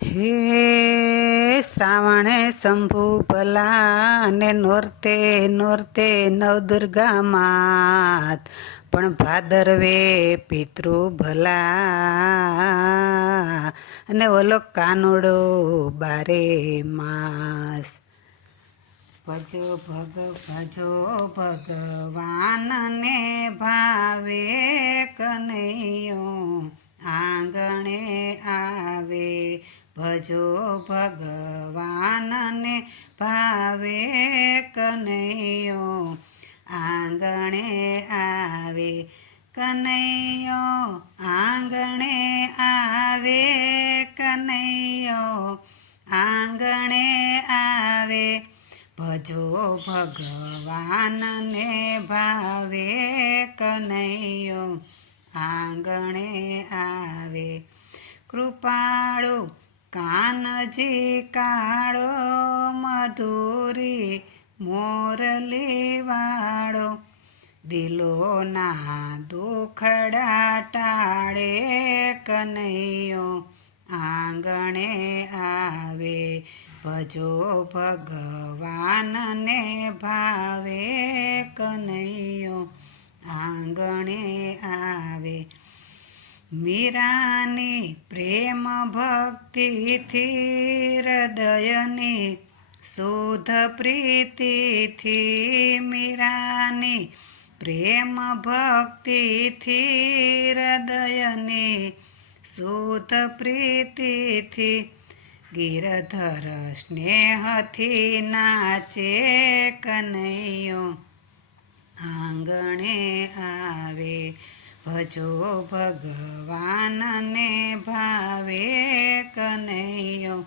હે શ્રાવણે શંભુ ભલા અને નોરતે નોરતે નવદુર્ગા માત, પણ ભાદરવે પિતૃ ભલા અને ઓલો કાનુડો બારે માસ. ભજો ભગવાનને ભાવે કનૈયો આંગણે આવે. ભજો ભગવાનને ભાવે કનૈયો આંગણે આવે. કનૈયો આંગણે આવે, કનૈયો આંગણે આવે. ભજો ભગવાનને ભાવે કનૈયો આંગણે આવે. કૃપાળુ કાનજી કાળો મધુરી મોરલી વાળો, દિલોના દુખડા ટાળે કનૈયો આંગણે આવે. ભજો ભગવાનને ભાવે કનૈયો આંગણે આવે. મીરાની પ્રેમ ભક્તિથી હૃદયની શુદ્ધ પ્રીતિથી, મીરાની પ્રેમ ભક્તિથી હૃદયની શુદ્ધ પ્રીતિથી, ગિરધર સ્નેહથી નાચે કનૈયો આંગણે આવે. ભજો ભગવાનને ભાવે કનૈયો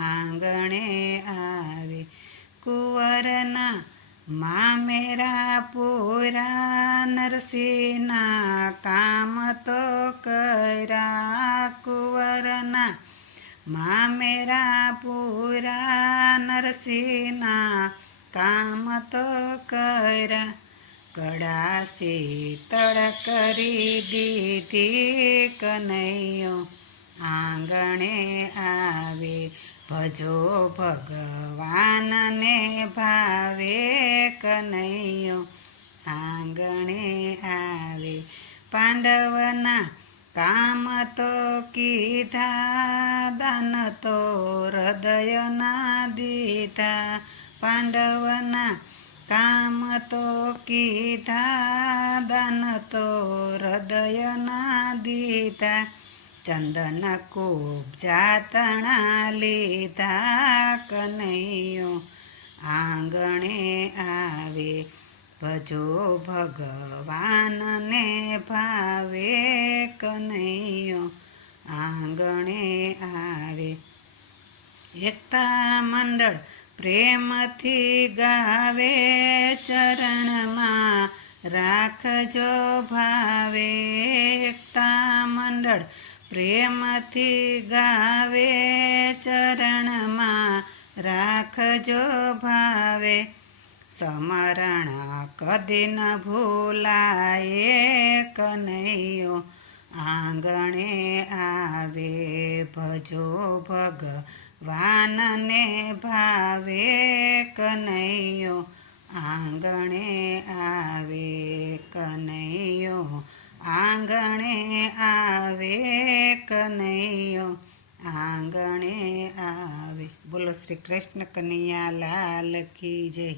આંગણે આવે. કુંવરના મામેરા પૂરા નરસિંહના કામ તો કર્યા. કુંવરના મામેરા પૂરા નરસિંહના કામ તો કર્યા. કડા શીતળ કરી દીધી કનૈયો આંગણે આવે. ભજો ભગવાનને ભાવે કનૈયો આંગણે આવે. પાંડવના કામ તો કીધા, દાન તો હૃદયના દીધા. પાંડવના કામ તો કીધા, દાન તો હૃદયના દીધા. ચંદન ખૂબ જાતણા લીધા કનૈયો આંગણે આવે. ભજો ભગવાનને ભાવે કનૈયો આંગણે આવે. એકતા મંડળ પ્રેમથી ગાવે, ચરણમાં રાખજો ભાવે. એકતા મંડળ પ્રેમથી ગાવે, ચરણમાં રાખજો ભાવે. સમરણ કદી ન ભૂલાય કનૈયો આંગણે આવે. ભજો ભગવાનને ભાવે કનૈયો આંગણે આવે. કનૈયો આંગણે આવે, કનૈયો આંગણે આવે. બોલો શ્રી કૃષ્ણ કનૈયા લાલ કી જય.